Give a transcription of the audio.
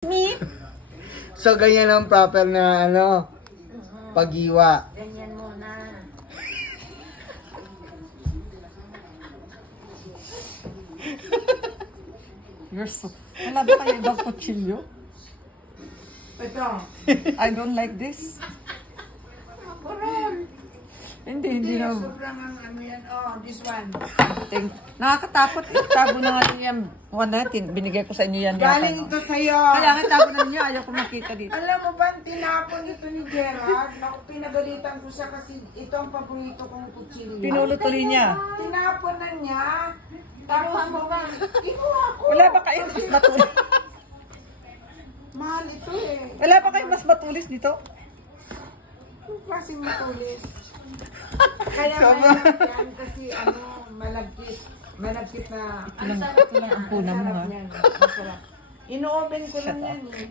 Me? So, ganyan ang proper na, ano, paghiwa. Ganyan muna. You're so... Wala ba kayo ibang kutsilyo? Ito. I don't like this. Kurol. Hindi na. Sobrang ano yan. Oh, this one. Nakakatakot. Itago na nga niyo yan. One natin. Binigay ko sa inyo yan. Galing ito sa'yo. Kaya nga itago na niyo. Ayaw ko makita dito. Alam mo ba, tinapon ito ni Gerard? Naku, pinagalitan ko siya kasi ito ang paborito kong kutsilyo. Pinulo tuloy niya. Tinapon na niya. Tapos mo ba? Kinuha ko. Wala ba kayo mas matulis? Mahal ito eh. Wala ba kayo mas matulis dito? Yung klaseng matulis. Kaya malagkit yan kasi ano, malagkit. Malagkit na. Ito lang ang puna mo ha. Masarap yan. Masarap. Ino-open ko lang yan eh.